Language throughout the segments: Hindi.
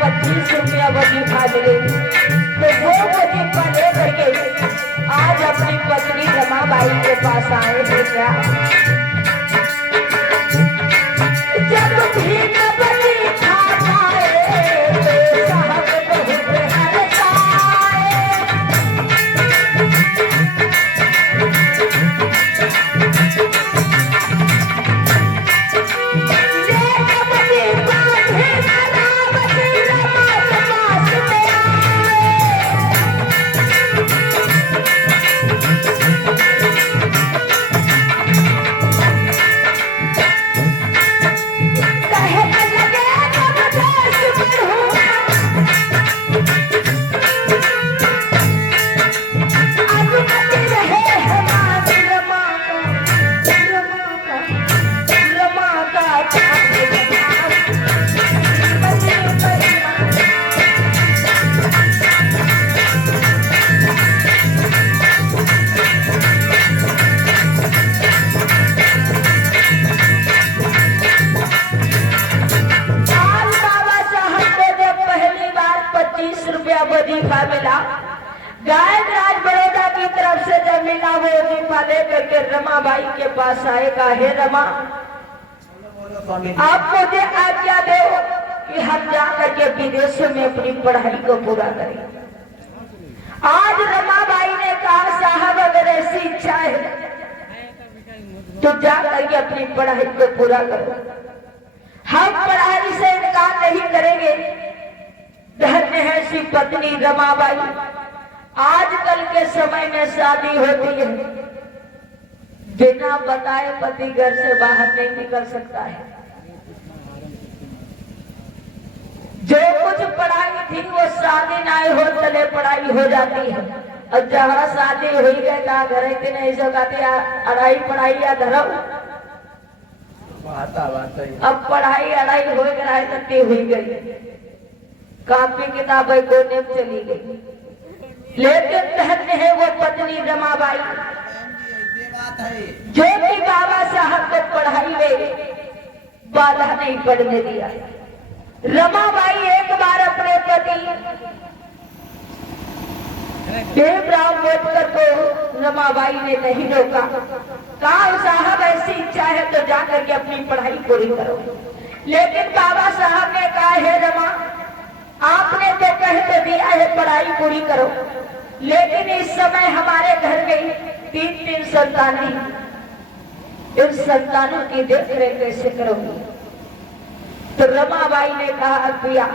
25 रुपया वजीफा मिले तो वो वजीफा ले करके आज अपनी पत्नी रमाबाई के पास आए थे। क्या जब भी न वजीफा पाए तो साहब बहुत हरसाए। वजीफा मिला गायकराज बड़ौदा की तरफ से जब मिला वो वजीफा लेकर के रमाबाई के पास आएगा। हे रमा, आप मुझे आज्ञा दो कि हम जाकर के विदेशों में अपनी पढ़ाई को पूरा करें। आज रमाबाई ने कहा साहब अगर ऐसी इच्छा है तो जाकर के अपनी पढ़ाई को पूरा करो, हम पढ़ाई से इनकार नहीं करेंगे। धन्य है सी पत्नी रमाबाई। आजकल के समय में शादी होती है, बिना बताए पति घर से बाहर नहीं निकल सकता है। जो कुछ पढ़ाई थी वो शादी ना हो चले पढ़ाई हो जाती है। अब जहाँ शादी हुई गए कहा घर के नहीं सकाते अढ़ाई पढ़ाई या धर्म। अब पढ़ाई अढ़ाई हो गए तत्ती हुई गई, कापी किताबें कोने में चली गई। लेकिन धन्य है वो पत्नी रमाबाई जो कि बाबा साहब को पढ़ाई में बाधा नहीं पड़ने दिया। रमाबाई एक बार अपने पति देवराव अम्बेडकर को रमाबाई ने नहीं रोका, कहा साहब ऐसी इच्छा है तो जाकर के अपनी पढ़ाई पूरी करो। लेकिन बाबा साहब ने कहा है रमा, आपने तो कह तो दिया है पढ़ाई पूरी करो, लेकिन इस समय हमारे घर में 3 संतानें, इन संतानों की देख रेख कैसे करोगी? तो रमाबाई ने कहा पिया,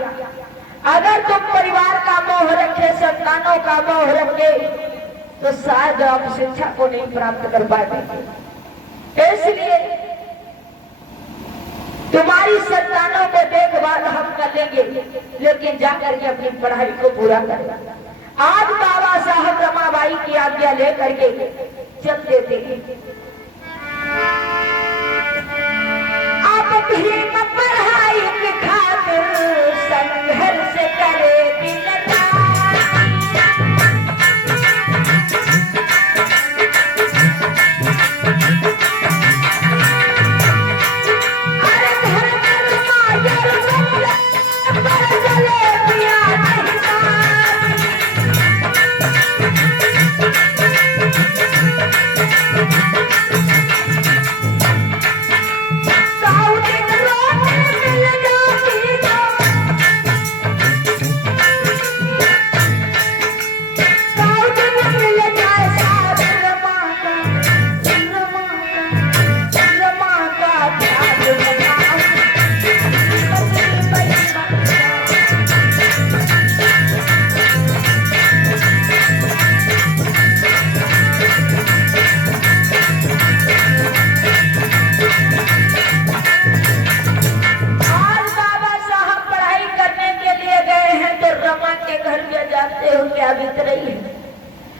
अगर तुम परिवार का मोह रखे, संतानों का मोह रखे तो शायद आप शिक्षा को नहीं प्राप्त कर पाएंगे। इसलिए तुम्हारी संतानों को देखभाल हम कर लेंगे, लेकिन जाकर के अपनी पढ़ाई को पूरा करें। आज बाबा साहब रमाबाई की आज्ञा लेकर के चल देते हैं। आप भी पढ़ाई की खातिर संघर्ष करेगी लता।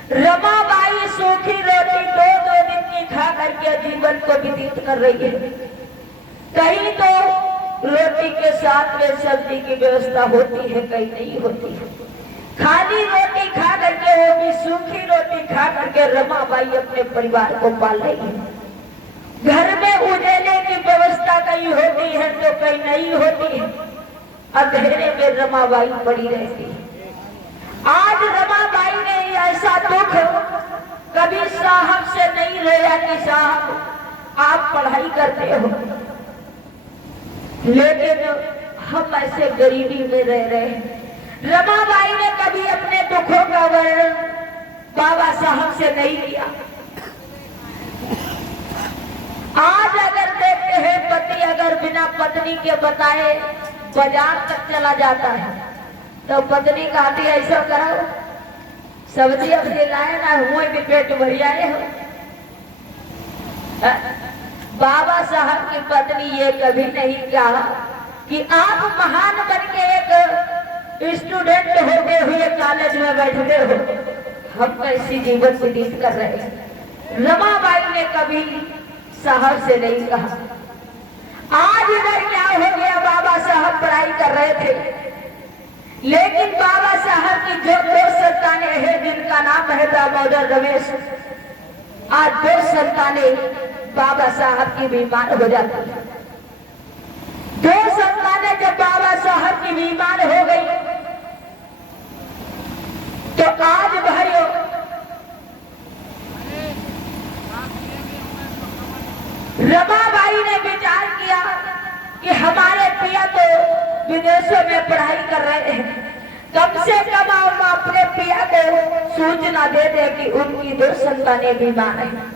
रमाबाई सूखी रोटी 2-2 दिन की खा करके जीवन को व्यतीत कर रही है। कहीं तो रोटी के साथ में सब्जी की व्यवस्था होती है, कहीं नहीं होती है। खाली रोटी खा करके, वो भी सूखी रोटी खा करके रमाबाई अपने परिवार को पाल रही है। घर में उजाले की व्यवस्था कहीं होती है तो कहीं नहीं होती है। अंधेरे में रमाबाई पड़ी रहती। आज रमाबाई ने ऐसा दुख कभी साहब से नहीं रोया कि साहब आप पढ़ाई करते हो, लेकिन हम ऐसे गरीबी में रह रहे हैं। रमाबाई ने कभी अपने दुखों का वर्णन बाबा साहब से नहीं किया। आज अगर देखते हैं पति अगर बिना पत्नी के बताए बाजार तक चला जाता है तो पत्नी कहती है ऐसा करो सब्जी अब लाए ना हुए भी पेट भर आए हो। बाबा साहब की पत्नी ये कभी नहीं कहा कि आप महान बन के एक स्टूडेंट होते हुए कॉलेज में बैठते हो, हम कैसी जीवन व्यतीत कर रहे हैं। रमाबाई ने कभी साहब से नहीं कहा। आज इधर क्या हो गया, बाबा साहब पढ़ाई कर रहे थे, लेकिन बाबा साहब की जो दो संतानें हैं जिनका नाम है दामोदर रमेश, आज दो संतानें बाबा साहब की बीमार हो जाती है। दो संतानें जब बाबा साहब की बीमार हो गई तो आज भाइयों रमाबाई ने विचार किया कि हमारे पिया तो विदेशों में पढ़ाई कर रहे हैं, कम से कम हम अपने पिया को सूचना दे दे कि उनकी दो संतानें बीमार हैं।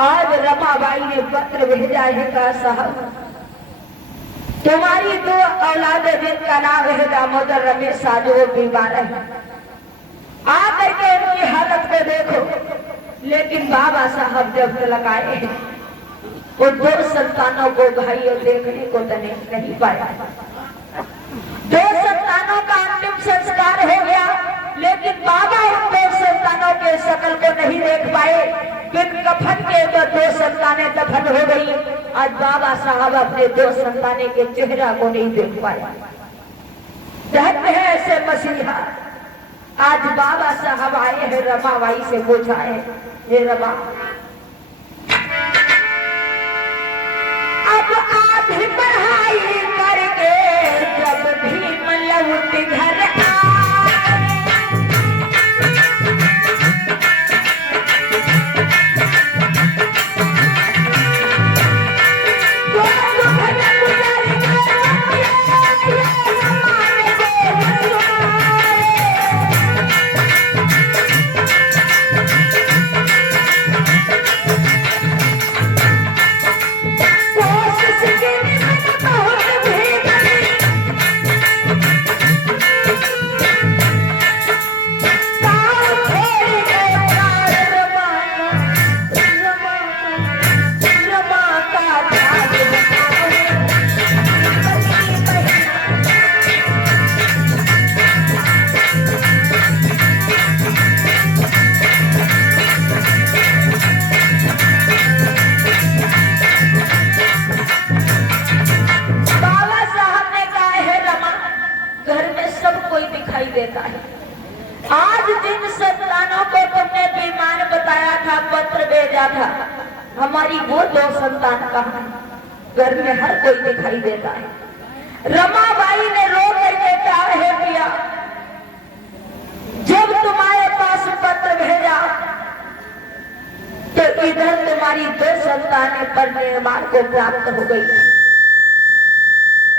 आज रमाबाई ने पत्र भेजा है, कहा साहब तुम्हारी दो औलाद जिनका नाम है दामोदर रमेश, आज वो बीमार है, आकर के उनकी हालत को देखो। लेकिन बाबा साहब जब तक आए हैं वो दो संतानों को भाइयों देखने को नहीं पाया। दो संतानों का अंतिम संस्कार हो गया, लेकिन बाबा उन दो संतानों के शकल को नहीं देख पाए। फिर कफन के ऊपर दो संतानें दफन हो गई। आज बाबा साहब अपने दो संतानें के चेहरा को नहीं देख पाए। धन्य है ऐसे मसीहा। आज बाबा साहब आए हैं, रमाबाई से पूछा है, ये रमा अब आधी पढ़ाई करके जब भीम लौट घर देता है। आज जिन संतानों को तुमने बीमार बताया था, पत्र भेजा था, हमारी वो दो संतान कहाँ है? घर में हर कोई दिखाई देता है। रमाबाई ने रो करके कहा है पिया, जब तुम्हारे पास पत्र भेजा तो इधर तुम्हारी दो संतानें पर निर्माण को प्राप्त हो गई,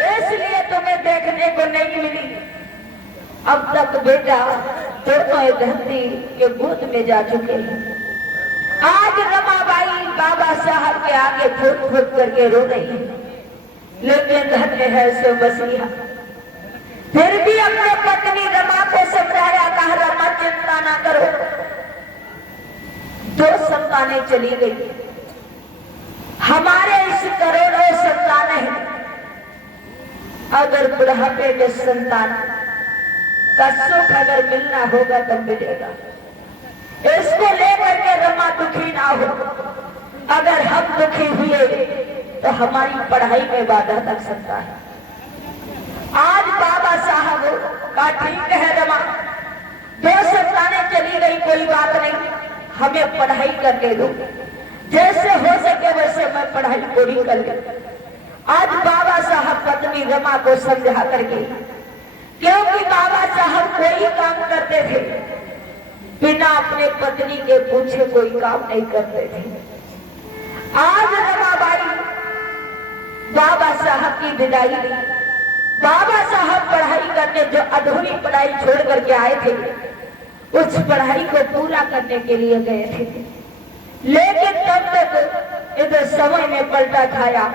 इसलिए तुम्हें देखने को नहीं मिली। अब तक बेटा दोनों धरती के गोद में जा चुके हैं। आज रमाबाई बाबा साहब के आगे फूट फूट करके रो रही है, लेकिन धन्य है सो मसीहा। फिर भी अपने पत्नी रमा को समझाया, कहा रमा चिंता ना करो, दो संतानें चली गई, हमारे इस करोड़ों संतानें हैं, अगर बुढ़ापे में संतान का सुख अगर मिलना होगा तब मिलेगा। इसको लेकर के रमा दुखी ना हो। अगर हम दुखी हुए तो हमारी पढ़ाई में बाधा लग सकता है। आज बाबा साहब का ठीक है रमा, दो संतानें चली गई कोई बात नहीं, हमें पढ़ाई करने दो, जैसे हो सके वैसे मैं पढ़ाई पूरी कर लूं। आज बाबा साहब पत्नी रमा को समझा करके, क्योंकि बाबा साहब कोई काम करते थे बिना अपने पत्नी के पूछे कोई काम नहीं करते थे। आज रमाबाई बाबा साहब की विदाई दी। बाबा साहब पढ़ाई करने जो अधूरी पढ़ाई छोड़ करके आए थे उस पढ़ाई को पूरा करने के लिए गए थे, लेकिन तब तक इधर समय में पलटा खाया।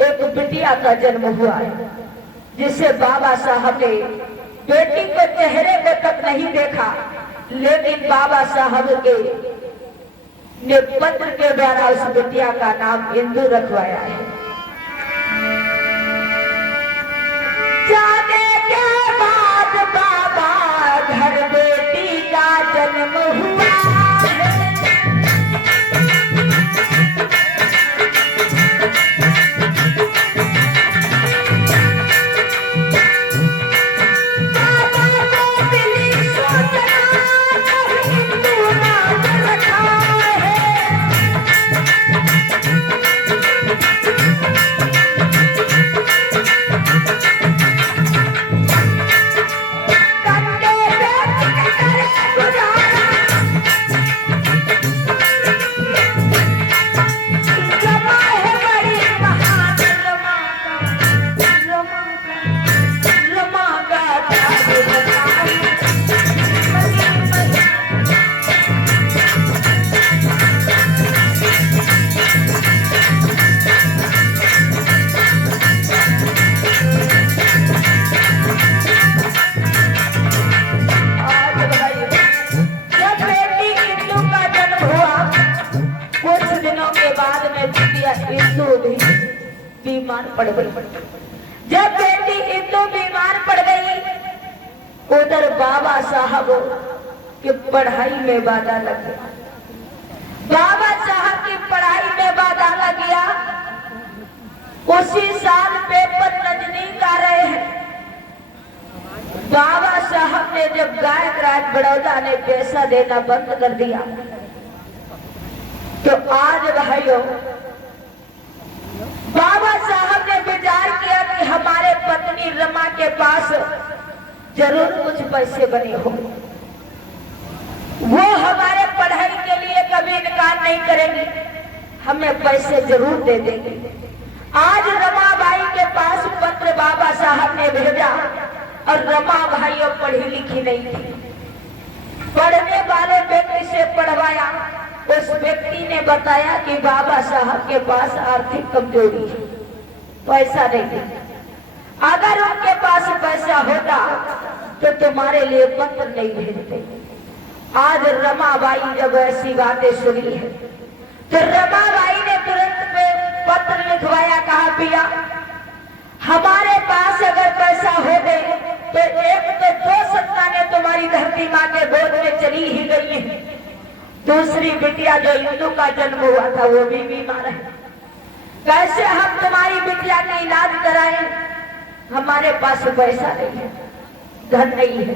एक बिटिया का जन्म हुआ है जिसे बाबा साहब ने बेटी को चेहरे को तक नहीं देखा, लेकिन बाबा साहब के ने पत्र के द्वारा उस बिटिया का नाम इंदु रखवाया है। जाने के बाद बाबा घर बेटी का जन्म हुआ है। बीमार पड़ गई। जब बेटी इंदु बीमार पड़ गई, उधर बाबा साहब की पढ़ाई में बाधा लग गया। बाबा साहब की पढ़ाई में बाधा लग गया। उसी साल पेपर नजदीक आ रहे हैं। बाबा साहब ने जब गायक राज बड़ौदा ने पैसा देना बंद कर दिया, तो आज भाइयों बाबा साहब ने विचार किया कि हमारे पत्नी रमा के पास जरूर कुछ पैसे बने हो, वो हमारे पढ़ाई के लिए कभी इनकार नहीं करेंगी, हमें पैसे जरूर दे देंगे। आज रमाबाई के पास पत्र बाबा साहब ने भेजा और रमा भाइयों पढ़ी लिखी नहीं थी। पढ़ने वाले व्यक्ति से पढ़वाया। उस व्यक्ति ने बताया कि बाबा साहब के पास आर्थिक कमजोरी है, पैसा नहीं है। अगर उनके पास पैसा होता तो तुम्हारे लिए पत्र नहीं भेजते। आज रमाबाई जब ऐसी बातें सुनी है तो रमाबाई ने तुरंत में पत्र लिखवाया। कहा पिया, हमारे पास अगर पैसा हो गए तो एक तो 2 संतानें तुम्हारी धरती माँ के गोद में चली ही गई है, दूसरी बिटिया जो इंदु का जन्म हुआ था वो भी बीमार है। कैसे हम तुम्हारी बिटिया का इलाज कराएं? हमारे पास पैसा नहीं है, धन नहीं है।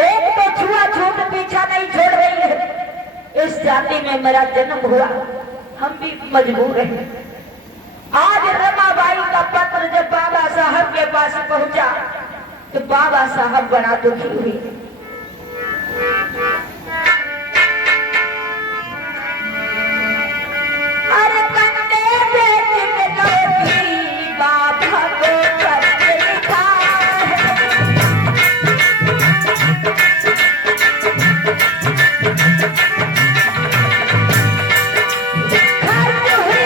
एक तो छुआछूत पीछा नहीं छोड़ रही है। इस जाति में मेरा जन्म हुआ, हम भी मजबूर हैं। आज रमाबाई का पत्र जब बाबा साहब के पास पहुंचा तो बाबा साहब बड़ा दुखी हुए। अरे कंधे पे चिपकती बाबा को पत्र लिखा है। खर्च हुए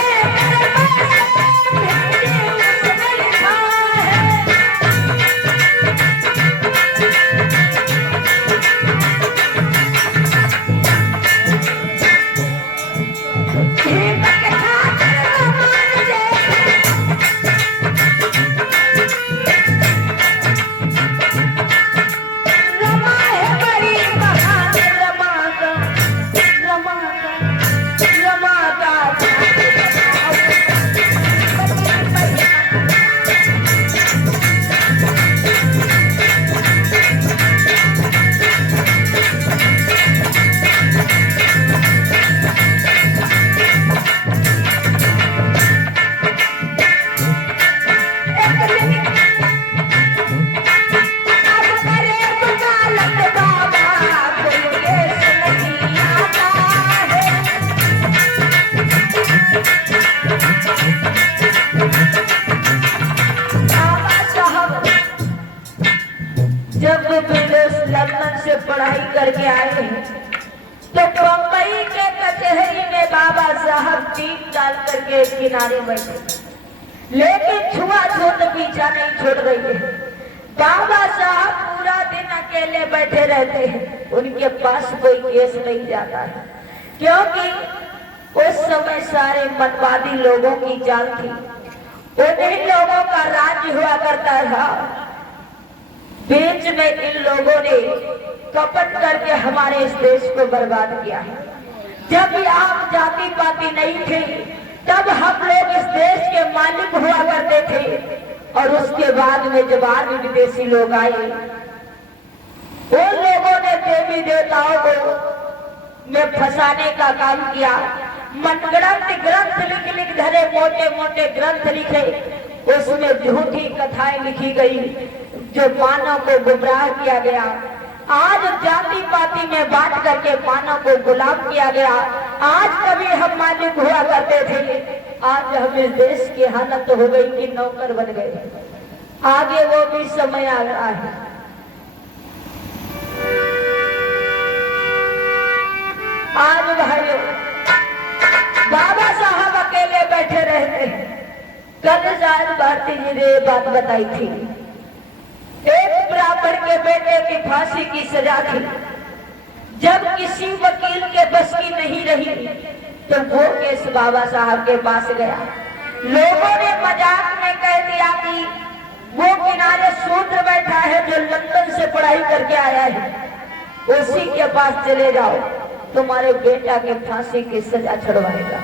उसने लिखा है। लंदन से पढ़ाई करके आए हैं, तो बम्बई के कचहरी में बाबा साहब टीक डाल करके किनारे बैठे, लेकिन छुआछूत पीछा नहीं छोड़ रही है। बाबा साहब पूरा दिन अकेले बैठे रहते हैं, उनके पास कोई केस नहीं जाता है, क्योंकि उस समय सारे मनवादी लोगों की चाल थी, उन्हीं लोगों का राज्य हुआ करता था। बीच में इन लोगों ने कपट करके हमारे इस देश को बर्बाद किया है। जब आम जाति पाति नहीं थी, तब हम लोग इस देश के मालिक हुआ करते थे, और उसके बाद में जब आज विदेशी लोग आए, उन लोगों ने देवी देवताओं को में फंसाने का काम किया। मनगढ़ंत ग्रंथ लिख लिख धरे, मोटे मोटे ग्रंथ लिखे, उसमें झूठी कथाएं लिखी गई, जो मानव को गुमराह किया गया। आज जाति पाति में बांट करके मानव को गुलाम किया गया। आज कभी हम मालिक हुआ करते थे, आज हम इस देश की हालत हो गई कि नौकर बन गए। आगे वो भी समय आ रहा है। आज भाइयों, बाबा साहब अकेले बैठे रहते हैं। कल शायद भारती जी ने बात बताई थी, एक ब्राह्मण के बेटे की फांसी की सजा थी। जब किसी वकील के बस की नहीं रही, तो वो केस बाबा साहब के पास गया। लोगों ने मजाक में कह दिया कि वो किनारे शूद्र बैठा है जो लंदन से पढ़ाई करके आया है, उसी के पास चले जाओ, तुम्हारे बेटा के फांसी की सजा छुड़वाएगा।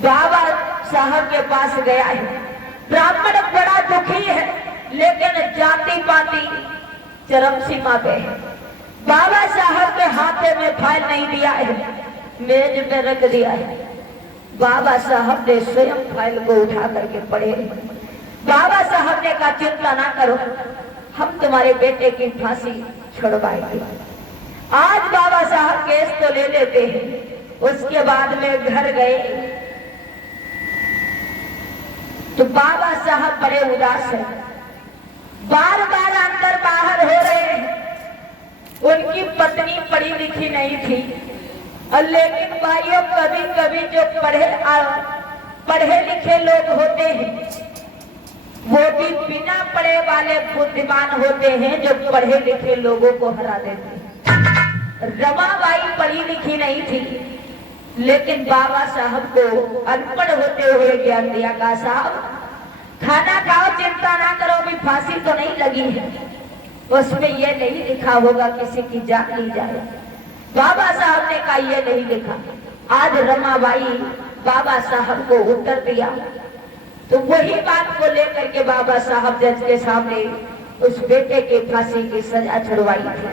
बाबा साहब के पास गया है। ब्राह्मण बड़ा दुखी है, लेकिन जाति पाति चरम सीमा पे है। बाबा साहब के हाथे में फाइल नहीं दिया है, मेज में रख दिया है। बाबा साहब ने स्वयं फाइल को उठा करके पढ़े। बाबा साहब ने कहा, चिंता ना करो, हम तुम्हारे बेटे की फांसी छुड़वाएंगे। आज बाबा साहब केस तो ले लेते हैं। उसके बाद में घर गए तो बाबा साहब बड़े उदास हैं, बार बार अंदर बाहर हो रहे हैं। उनकी पत्नी पढ़ी लिखी नहीं थी, और लेकिन भाइयों कभी कभी जो पढ़े लिखे लोग होते हैं, वो भी बिना पढ़े वाले बुद्धिमान होते हैं, जो पढ़े लिखे लोगों को हरा देते हैं। रमाबाई पढ़ी लिखी नहीं थी, लेकिन बाबा साहब को अनपढ़ होते हुए ज्ञान दिया। कहा, साहब खाना खाओ, चिंता ना करो, भी फांसी तो नहीं लगी है, उसमें ये नहीं लिखा होगा किसी की जान ली जाए। बाबा साहब ने कहा, ये नहीं लिखा। आज रमाबाई बाबा साहब को उत्तर दिया, तो वही बात को लेकर के बाबा साहब जज के सामने उस बेटे की फांसी की सजा छुड़वाई थी।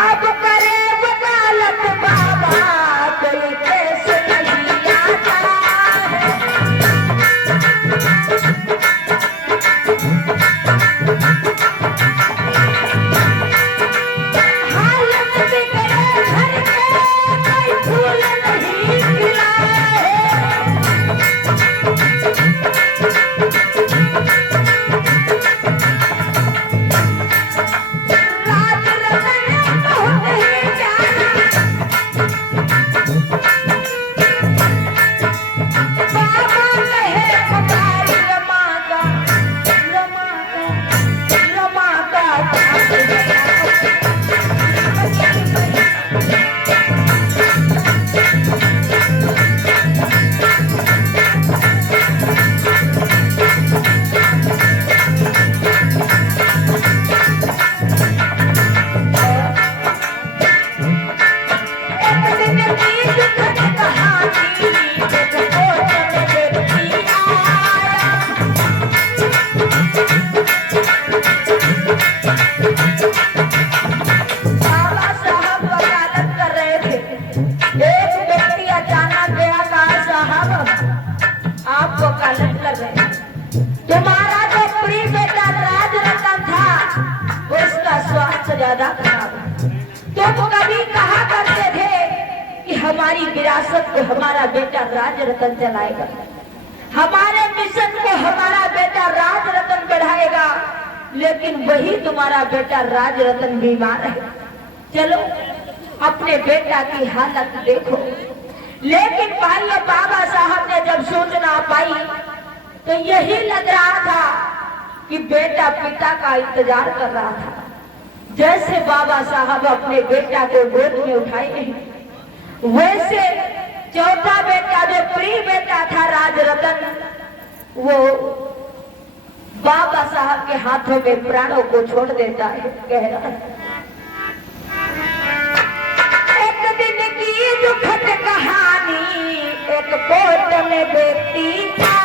अब करे वकालत बाबा, कोई केस नहीं आता है। हालत बिगड़े घर के, कोई फूल नहीं खिला है। राज रतन बहुत ही प्यारा, बाबा कहे पुकार रमा का, रमा का, रमा का। एक दिन की दुखद कहानी, मुझको जब देखी आया। बाबा साहब वकालत कर रहे थे। एक व्यक्ति अचानक गया, कहा, साहब आप वकालत कर रहे हैं, तुम्हारा जो प्रिय बेटा राज रतन था, उसका स्वास्थ्य ज्यादा खराब है। तुम कभी कहा करते थे कि हमारी विरासत को हमारा बेटा राज रतन चलाएगा, हमारे मिशन को हमारा बेटा राज रतन बढ़ाएगा, लेकिन वही तुम्हारा बेटा राजरतन बीमार है। चलो अपने बेटा की हालत देखो। लेकिन भाई बाबा साहब ने जब सूचना पाई तो यही लग रहा था कि बेटा पिता का इंतजार कर रहा था। जैसे बाबा साहब अपने बेटा को गोद में उठाए, वैसे चौथा बेटा जो प्रिय बेटा था राजरतन, वो बाबा साहब के हाथों में प्राणों को छोड़ देता है। कह रहा है, एक दिन की दुखद कहानी, एक कोट में व्यक्ति था,